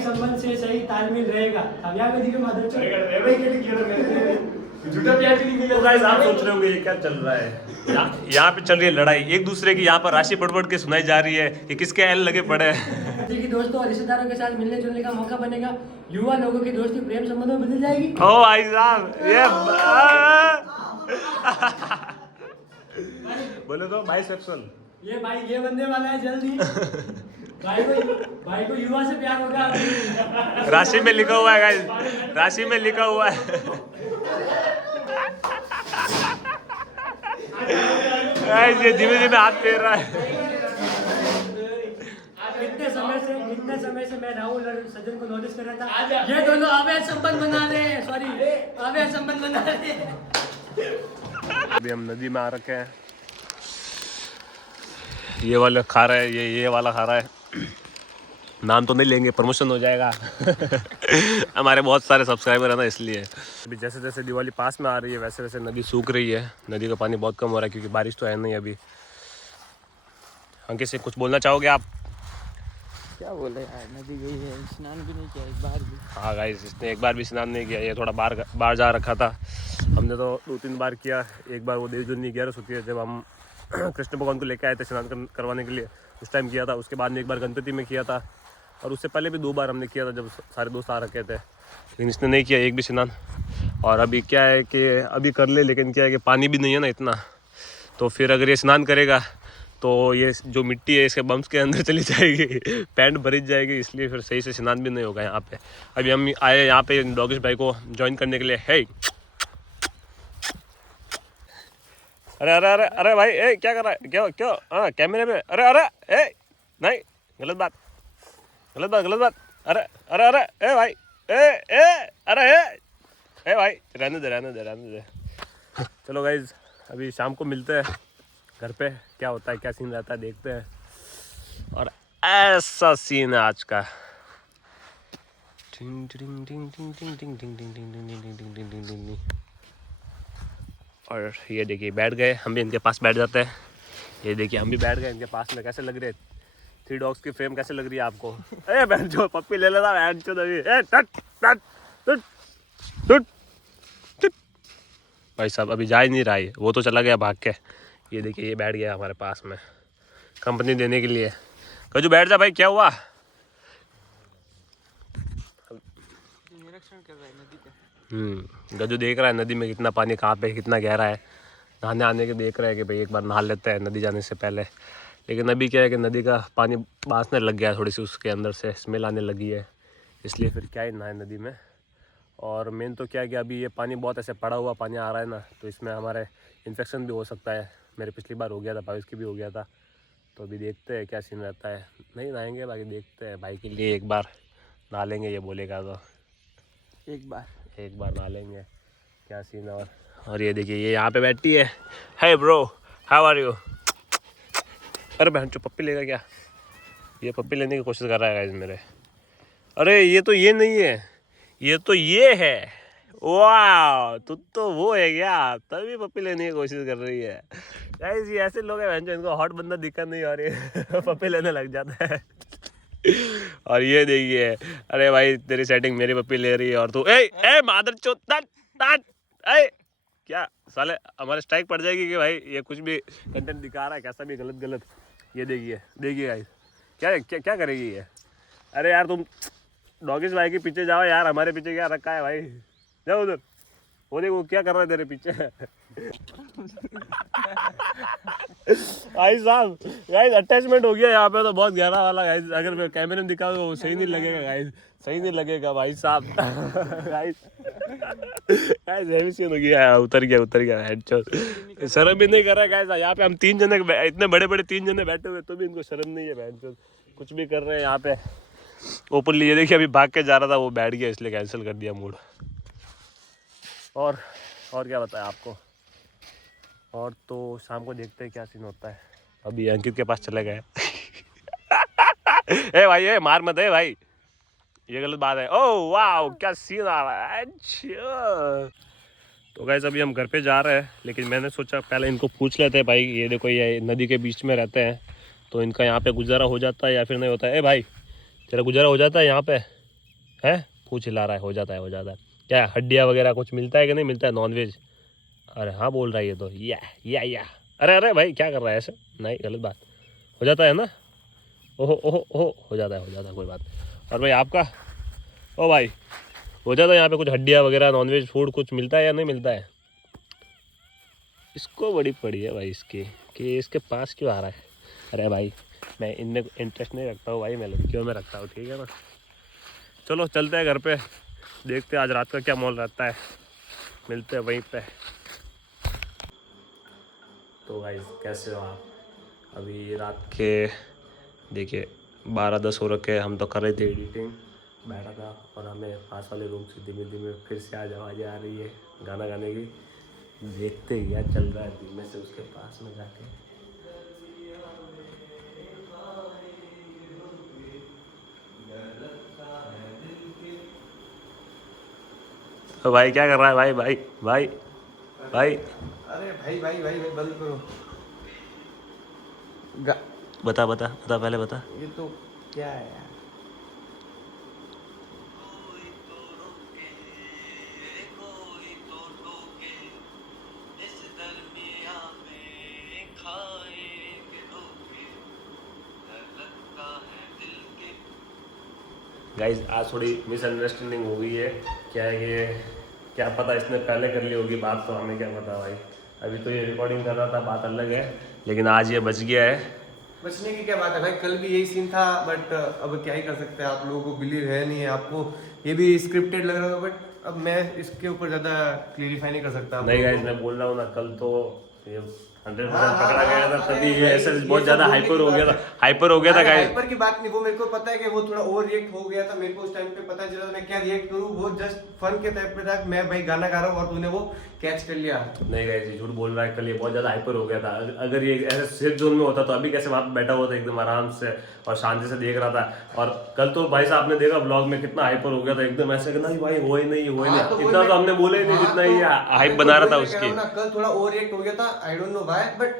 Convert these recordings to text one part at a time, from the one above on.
संबंध से सही तालमेल रहेगा। तो गाइस आप सोच रहे होंगे ये क्या चल रहा है, यहाँ पे चल रही है लड़ाई एक दूसरे की। यहाँ पर राशि पढ़ के सुनाई जा रही है कि किसके एल लगे पड़े हैं। की दोस्तों और रिश्तेदारों के साथ मिलने जुलने का मौका बनेगा। युवा लोगों की दोस्ती प्रेम संबंधों में बदल जाएगी। ओ भाई साहब ये बोले तो बाइसेक्सुअल ये भाई ये बनने वाला है जल्दी। भाई को युवा से प्यार होगा। राशि में लिखा हुआ है गाइस, राशि में लिखा हुआ है। गाइस ये धीमे धीमे हाथ फेर रहा है। कितने समय से मैं राहुल और सज्जन को नोटिस कर रहा था, ये दोनों अवैध संबंध बना रहे हैं। सॉरी, अवैध संबंध बना रहे हैं। अभी हम नदी में आ रखे हैं। ये वाला खा रहा है, ये वाला खा रहा है। नाम तो नहीं लेंगे, प्रमोशन हो जाएगा। हमारे बहुत सारे सब्सक्राइबर है ना, इसलिए। अभी जैसे जैसे दिवाली पास में आ रही है वैसे वैसे नदी सूख रही है। नदी का पानी बहुत कम हो रहा है क्योंकि बारिश तो है नहीं अभी। अंकित से कुछ बोलना चाहोगे आप? क्या बोले यार, नदी गई है, स्नान भी नहीं किया एक बार भी। हाँ गाइस, इसने एक बार भी स्नान नहीं किया। ये थोड़ा बाहर जा रखा था। हमने तो 2-3 बार किया। एक बार वो देवजून नहीं ग्यारह होती है जब हम कृष्ण भगवान को लेकर आए थे स्नान करवाने के लिए, उस टाइम किया था। उसके बाद में एक बार गणपति में किया था और उससे पहले भी 2 बार हमने किया था जब सारे दोस्त आ रखे थे, लेकिन इसने नहीं किया एक भी स्नान। और अभी क्या है कि अभी कर ले, लेकिन क्या है कि पानी भी नहीं है ना इतना, तो फिर अगर ये स्नान करेगा तो ये जो मिट्टी है इसके बम्स के अंदर चली जाएगी, पैंट भरी जाएगी, इसलिए फिर सही से स्नान भी नहीं होगा यहाँ पे। अभी हम आए यहाँ पे डॉगिश भाई को ज्वाइन करने के लिए। है अरे अरे अरे अरे भाई, ए क्या कर रहा है? क्यों क्यों? हाँ कैमरे में। अरे अरे ए नहीं, गलत बात गलत बात गलत बात। अरे अरे अरे ए भाई, ए अरे ए भाई, रहने दे। चलो गाइज, अभी शाम को मिलते हैं घर पे। क्या होता है, क्या सीन रहता है, देखते हैं। और ऐसा सीन है आज का। और ये देखिए बैठ गए, हम भी इनके पास बैठ जाते हैं। ये देखिए हम भी बैठ गए इनके पास में। कैसे लग रहे 3 डॉग्स की फ्रेम कैसे लग रही है आपको? ए बहन जो पप्पी ले लेता बहन चो अभी। ए टट टट टट टट टट। भाई साहब अभी जा ही नहीं रहा है, वो तो चला गया भाग के। ये देखिए ये बैठ गया हमारे पास में कंपनी देने के लिए। कजू बैठ जा भाई, क्या हुआ? निरीक्षण कर रहा है नदी का। गजू देख रहा है नदी में कितना पानी, कहाँ पे कितना गहरा है। नहाने आने के देख रहा है कि भाई एक बार नहा लेते हैं नदी जाने से पहले। लेकिन अभी क्या है कि नदी का पानी बासने लग गया है, थोड़ी सी उसके अंदर से स्मेल आने लगी है, इसलिए फिर क्या ही नहाए नदी में। और मेन तो क्या है कि अभी ये पानी बहुत ऐसे पड़ा हुआ पानी आ रहा है ना, तो इसमें हमारे इन्फेक्शन भी हो सकता है। मेरे पिछली बार हो गया था, भाई की भी हो गया था। तो अभी देखते हैं क्या सीन रहता है। नहीं नहाएंगे, बाकी देखते हैं। भाई के लिए एक बार नहा लेंगे, ये बोलेगा तो एक बार नहा लेंगे, क्या सीन है। और ये देखिए ये यहाँ पे बैठी है। Hey bro, how are you? अरे बहन जो पप्पी लेगा क्या? ये पप्पी लेने की कोशिश कर रहा है गाइस मेरे। अरे ये तो ये नहीं है, ये तो ये है। वाह, तू तो वो है क्या? तभी पप्पी लेने की कोशिश कर रही है गाइस। ये ऐसे लोग हैं बहन जो इनको हॉट बंदा दिक्कत नहीं आ रही है पप्पी लेने लग जाता है। और ये देखिए, अरे भाई तेरी सेटिंग मेरी पप्पी ले रही है और तू ए मादर चोद क्या साले हमारे स्ट्राइक पड़ जाएगी कि भाई ये कुछ भी कंटेंट दिखा रहा है, कैसा भी गलत। ये देखिए गाइस, क्या करेगी ये? अरे यार तुम डॉगिश भाई के पीछे जाओ यार, हमारे पीछे क्या रखा है भाई? जाओ उधर, वो देखो क्या कर रहा है तेरे पीछे। भाई साहब गाइस अटैचमेंट हो गया यहाँ पे तो बहुत गहरा वाला गाइस। अगर मैं कैमरे में दिखाऊँ तो सही नहीं लगेगा गाइस, सही नहीं लगेगा भाई साहब। गाइस हेवी सीन हो गया, उतर गया हेडशॉट। शर्म भी नहीं कर रहा गाइस। यहाँ पे हम 3 जने, इतने बड़े 3 जने बैठे हुए तो भी इनको शर्म नहीं है बहन। कुछ भी कर रहे हैं यहाँ पे ओपनली। ये देखिए अभी भाग के जा रहा था, वो बैठ गया इसलिए कैंसिल कर दिया मूड। और क्या बताया आपको। और तो शाम को देखते हैं क्या सीन होता है। अभी अंकित के पास चले गए। ए भाई ए मार मत है भाई, ये गलत बात है। ओह वाह क्या सीन आ रहा है। अच्छा तो गाइस अभी हम घर पे जा रहे हैं, लेकिन मैंने सोचा पहले इनको पूछ लेते हैं। भाई ये देखो ये नदी के बीच में रहते हैं तो इनका यहाँ पे गुजारा हो जाता है या फिर नहीं होता है? ए भाई तेरा गुजारा हो जाता है यहाँ पे? है पूछ हिला रहा है, हो जाता है, हो जाता है। क्या हड्डियाँ वगैरह कुछ मिलता है कि नहीं मिलता है नॉनवेज? अरे हाँ बोल रहा है ये तो, या अरे अरे भाई क्या कर रहा है ऐसे? नहीं गलत बात, हो जाता है ना। ओहो ओहो ओहो, हो जाता है कोई बात नहीं। और भाई आपका, ओ भाई हो जाता है यहाँ पे कुछ हड्डियाँ वगैरह नॉनवेज फूड कुछ मिलता है या नहीं मिलता है? इसको बड़ी पड़ी है भाई इसकी कि इसके पास क्यों आ रहा है। अरे भाई मैं इनमें इंटरेस्ट नहीं रखता हूँ भाई, मैं लड़कियों में रखता हूँ, ठीक है ना। चलो चलते हैं घर पे, देखते हैं आज रात का क्या माहौल रहता है, मिलते हैं वहीं पे। तो गाइस कैसे हो आप? अभी रात के देखिए 12-10 हो रखे, हम तो कर रहे थे एडिटिंग, बैठा था और हमें पास वाले रूम से धीमे धीमे फिर से आज आवाज़ें आ रही है गाना गाने की। देखते ही क्या चल रहा है धीमे से उसके पास में जाके। तो भाई क्या कर रहा है भाई भाई भाई भाई? अरे भाई बंद करो। बता बता बता, पहले बता। ये तो क्या है यार? गाइज आज थोड़ी मिसअंडरस्टैंडिंग हो गई है। क्या है कि क्या पता इसने पहले कर ली होगी बात, तो हमें क्या पता भाई। अभी तो ये रिकॉर्डिंग कर रहा था, बात अलग है, लेकिन आज ये बच गया है। बचने की क्या बात है भाई, कल भी यही सीन था, बट अब क्या ही कर सकते हैं। आप लोगों को बिलीव है नहीं है, आपको ये भी स्क्रिप्टेड लग रहा था, बट अब मैं इसके ऊपर ज़्यादा क्लियरिफाई नहीं कर सकता। नहीं गाइज मैं बोल रहा हूँ ना, कल तो ये 100% पकड़ा गया था, तभी ये ऐसे बहुत ज़्यादा हाइपर हो गया था गाइज। हाइपर की बात नहीं, वो मेरे को पता है कि वो थोड़ा ओवर रिएक्ट हो गया था। मेरे को उस टाइम पे पता चला मैं क्या रिएक्ट करूँ, वो जस्ट फन के टाइप पे था। मैं भाई गाना गा रहा हूँ और तूने वो कैच कर लिया। नहीं गाइज ये झूठ बोल रहा है, कल ये बहुत ज़्यादा हाइपर हो गया था। अगर ये ऐसे सेफ जोन में होता तो अभी कैसे वहाँ पे बैठा हुआ था एकदम आराम से और शांति से देख रहा था। और कल तो भाई साहब ने देखा ब्लॉग में कितना हाइपर हो गया था एकदम, ऐसे कि नहीं भाई हो ही नहीं इतना तो हमने बोला ही नहीं जितना ही हाइप बना रहा था उसकी। कल थोड़ा ओवर रिएक्ट हो गया था, I don't know why, but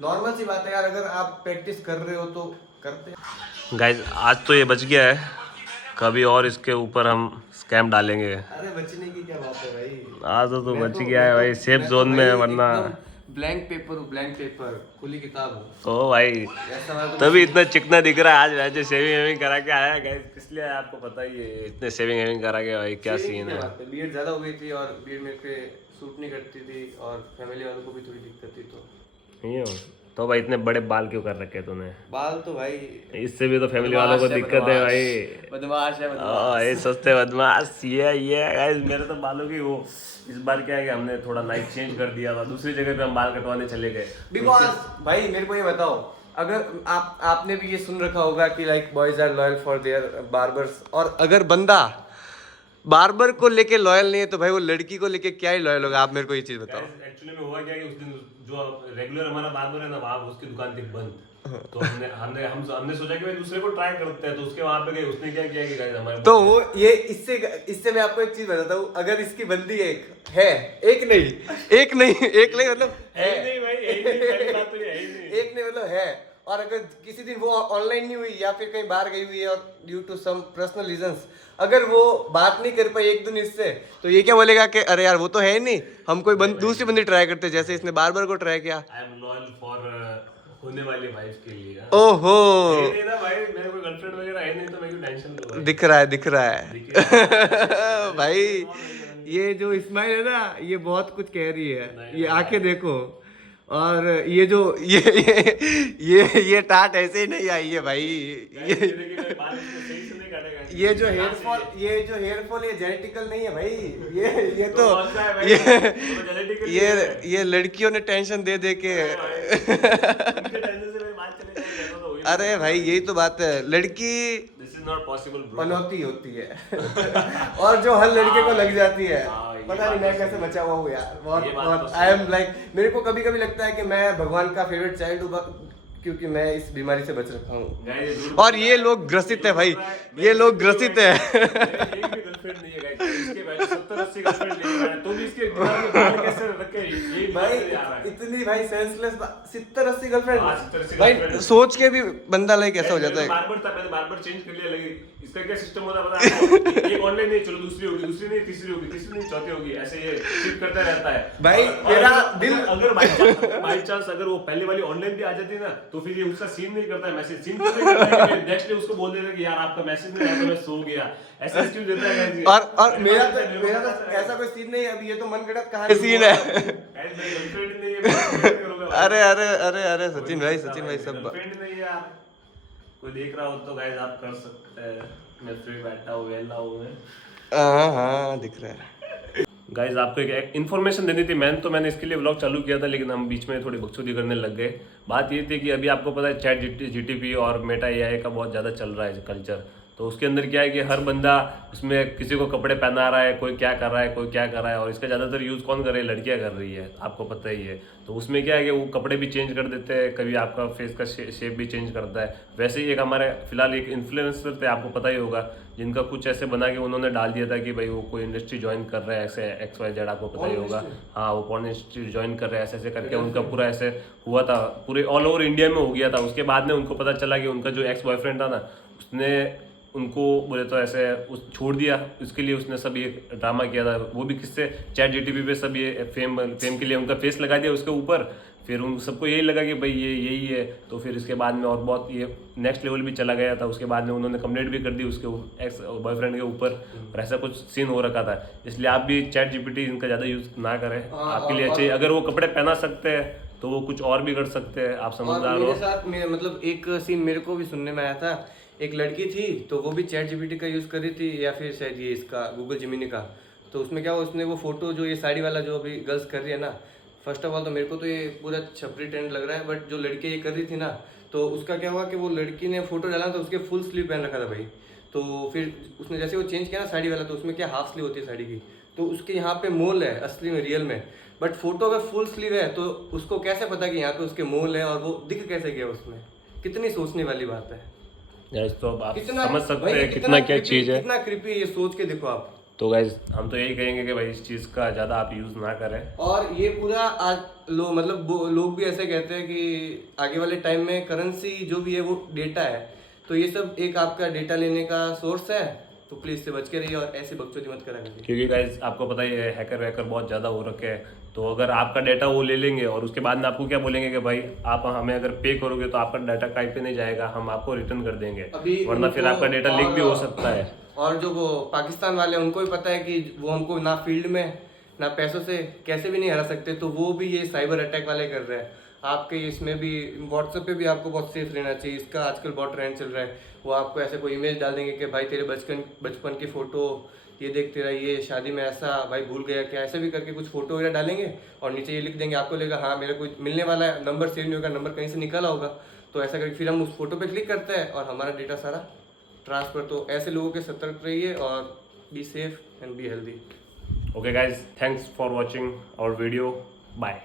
normal सी बात है यार, अगर आप प्रैक्टिस कर रहे हो तो करते। गाइज आज तो ये बच गया है, कभी और इसके ऊपर हम स्कैम डालेंगे। अरे बचने की क्या बात है भाई, आज तो बच गया है भाई, सेफ जोन में है, वरना ब्लैंक पेपर खुली किताब हो। ओ भाई तभी इतना चिकना दिख रहा है। आज वैसे शेविंग वेविंग करा के आया गाइस, इसलिए आपको पता ही है इतने शेविंग वेविंग करा के भाई क्या सीन है। बीयर्ड ज्यादा हो गई थी और बीयर्ड मेरे पे सूट नहीं करती थी और फैमिली वालों को भी थोड़ी दिक्कत थी, तो भाई इतने बड़े बाल क्यों कर रखे तूने? बाल तो भाई इससे भी तो फैमिली वालों को दिक्कत है भाई। बदमाश है ये सस्ते बदमाश ये गाइस। मेरे तो बालों की वो इस बार क्या है कि हमने थोड़ा नाइट चेंज कर दिया था, दूसरी जगह पे हम बाल कटवाने चले गए। बिकॉज भाई मेरे को ये बताओ, अगर आपने भी ये सुन रखा होगा कि like boys are loyal for their barbers, और अगर बंदा बार्बर को लेके लॉयल नहीं है तो भाई वो लड़की को लेके क्या ही लॉयल होगा? आप मेरे को ये चीज बताओ। एक्चुअली में हुआ क्या कि उस दिन जो रेगुलर हमारा बार्बर है ना, वहाँ उसकी दुकान थी बंद, तो हमने सोचा कि भाई दूसरे को ट्राई करते हैं, तो उसके वहाँ पे गए। उसने क्या किया कि गाइस हमारे तो वो ये इससे मैं आपको एक चीज बताता हूँ, अगर इसकी बंदी एक नहीं मतलब है नहीं भाई पहली बात तो ये है ही नहीं। एक नहीं मतलब है, और अगर किसी दिन वो ऑनलाइन नहीं हुई या फिर कहीं बाहर गई हुई है और due to some personal reasons अगर वो बात नहीं कर पाई एक दिन इससे, तो ये क्या बोलेगा कि अरे यार वो तो है ही नहीं, हम कोई दूसरी बंदी ट्राई करते, जैसे इसने बार को ट्राई किया। आई एम लॉयल फॉर होने वाली वाइफ के लिए। ओहो नहीं ना भाई, मेरे कोई गर्लफ्रेंड वगैरह है नहीं, तो मैं क्यों टेंशन लूं? दिख रहा है भाई, ये जो स्माइल है ना ये बहुत कुछ कह रही है, ये आंखें देखो, और ये जो ये टाट ऐसे ही नहीं आई है भाई। ये जो हेयर फॉल ये जेनेटिकल नहीं है भाई, ये लड़कियों ने टेंशन दे के अरे भाई यही तो बात है, लड़की पनौती होती है और जो हर लड़के को लग जाती है। पता नहीं मैं कैसे बचा हुआ हूँ यार, बहुत आई एम लाइक, मेरे को कभी कभी लगता है कि मैं भगवान का फेवरेट चाइल्ड हूँ, क्योंकि मैं इस बीमारी से बच रखा हूँ। और ये लोग ग्रसित है भाई, ये लोग ग्रसित है। भाई इतनी भाई सेंसलेस 70-80 गर्लफ्रेंड भाई, सोच के भी बंदा लाइक ऐसा हो जाता है। बार्बर चेंज कर लिया, लेकिन इसका क्या सिस्टम होता है पता है? एक ऑनलाइन नहीं, चलो दूसरी होगी, दूसरी नहीं तीसरी होगी, तीसरी नहीं चौथी होगी, ऐसे ये शिफ्ट करता रहता है भाई मेरा दिल अगर बाई चांस अगर वो पहले वाली ऑनलाइन भी आ जाती है ना, तो फिर ये उसका सीन नहीं करता है, मैसेज सीन नहीं करता है, नेक्स्ट डे उसको बोल देता है कि यार आपका मैसेज नहीं आया तो मैं सो गया, ऐसा एक्सक्यूज देता है। और मेरा तो ऐसा कोई सीन नहीं है, अभी ये तो मनगढ़ंत कहानी सीन है। अरे अरे अरे अरे सचिन भाई सब नहीं यार, कोई देख रहा हो तो गाइस आप कर सकते हैं, मैं फ्री बैठा हूँ, वेला हूँ मैं। हाँ दिख रहा है। गाइस आपको एक इन्फॉर्मेशन देनी थी, मैंने इसके लिए व्लॉग चालू किया था, लेकिन हम बीच में थोड़ी बकचोदी करने लग गए। बात ये थी कि अभी आपको पता है चैट जीटीपी और मेटा एआई का बहुत ज़्यादा चल रहा है कल्चर। तो उसके अंदर क्या है कि हर बंदा उसमें किसी को कपड़े पहना रहा है, कोई क्या कर रहा है, कोई क्या कर रहा है, और इसका ज़्यादातर यूज़ कौन कर रही है, लड़कियां कर रही है, आपको पता ही है। तो उसमें क्या है कि वो कपड़े भी चेंज कर देते हैं, कभी आपका फेस का शेप भी चेंज करता है। वैसे ही एक हमारे फिलहाल एक इन्फ्लुएंसर थे, आपको पता ही होगा, जिनका कुछ ऐसे बना के उन्होंने डाल दिया था कि भाई वो कोई इंडस्ट्री ज्वाइन कर रहा है, ऐसे XYZ, आपको पता ही होगा। हाँ, वो पॉर्न इंडस्ट्री ज्वाइन कर रहे हैं, ऐसे ऐसे करके उनका पूरा ऐसे हुआ था, पूरे ऑल ओवर इंडिया में हो गया था। उसके बाद में उनको पता चला कि उनका जो एक्स बॉयफ्रेंड था ना, उसने उनको बोले तो ऐसे उस छोड़ दिया, उसके लिए उसने सब ये ड्रामा किया था, वो भी किससे, चैट जीटीपी पे सब ये फेम के लिए उनका फेस लगा दिया उसके ऊपर। फिर उन सबको यही लगा कि भाई ये यही है, तो फिर इसके बाद में और बहुत ये नेक्स्ट लेवल भी चला गया था। उसके बाद में उन्होंने कंप्लेंट भी कर दी उसके एक्स बॉयफ्रेंड के ऊपर, और ऐसा कुछ सीन हो रखा था। इसलिए आप भी चैट जीपीटी इनका ज़्यादा यूज़ ना करें, आपके लिए अच्छे। अगर वो कपड़े पहना सकते हैं तो वो कुछ और भी कर सकते हैं, आप समझदार हो। मेरे साथ मतलब एक सीन मेरे को भी सुनने में आया था, एक लड़की थी तो वो भी चैट जीपीटी का यूज़ कर रही थी, या फिर शायद ये इसका गूगल जिमिनी का। तो उसमें क्या हुआ, उसने वो फोटो जो ये साड़ी वाला जो अभी गर्ल्स कर रही है ना, फर्स्ट ऑफ ऑल तो मेरे को तो ये पूरा छपरी ट्रेंड लग रहा है, बट जो लड़की ये कर रही थी ना, तो उसका क्या हुआ कि वो लड़की ने फोटो डाला तो उसके फुल स्लीव पहन रखा था भाई। तो फिर उसने जैसे वो चेंज किया ना साड़ी वाला, तो उसमें क्या हाफ स्लीव होती है साड़ी की, तो उसके यहाँ पे मोल है असली में, रियल में। बट फोटो अगर फुल स्लीव है तो उसको कैसे पता कि यहाँ पे उसके मोल है, और वो दिख कैसे गया उसमें। कितनी सोचने वाली बात है गाइस, तो अब आप समझ सकते हैं कितना क्या चीज़ है, कितना क्रिपी, ये सोच के देखो आप। तो गाइस हम तो यही कहेंगे कि भाई इस चीज़ का ज़्यादा आप यूज़ ना करें। और ये पूरा आज लोग भी ऐसे कहते हैं कि आगे वाले टाइम में करेंसी जो भी है वो डेटा है, तो ये सब एक आपका डेटा लेने का सोर्स है, तो प्लीज से बच के रहिए और ऐसी बकचोदी मत करा करिए। क्योंकि गाइस आपको पता ही है हैकर वैकर बहुत ज़्यादा हो रखे हैं, तो अगर आपका डाटा वो ले लेंगे और उसके बाद में आपको क्या बोलेंगे कि भाई आप हमें अगर पे करोगे तो आपका डाटा कहीं पे नहीं जाएगा, हम आपको रिटर्न कर देंगे, वरना फिर आपका डाटा लीक भी हो सकता है। और जो वो पाकिस्तान वाले उनको भी पता है कि वो हमको ना फील्ड में ना पैसों से कैसे भी नहीं हरा सकते, तो वो भी ये साइबर अटैक वाले कर रहे हैं। आपके इसमें भी व्हाट्सएप पे भी आपको बहुत सेफ रहना चाहिए, इसका आजकल बहुत ट्रेंड चल रहा है। वो आपको ऐसे कोई इमेज डाल देंगे कि भाई तेरे बचपन की फ़ोटो ये देख, तेरा ये शादी में ऐसा भाई भूल गया क्या, ऐसे भी करके कुछ फोटो वगैरह डालेंगे और नीचे ये लिख देंगे, आपको लगेगा हाँ मेरा कोई मिलने वाला है, नंबर सेव नहीं होगा, नंबर कहीं से निकला होगा, तो ऐसा करके फिर हम उस फोटो पे क्लिक करते हैं और हमारा डेटा सारा ट्रांसफर। तो ऐसे लोगों के सतर्क रहिए और be safe and be healthy. Okay guys, thanks for watching our video, bye.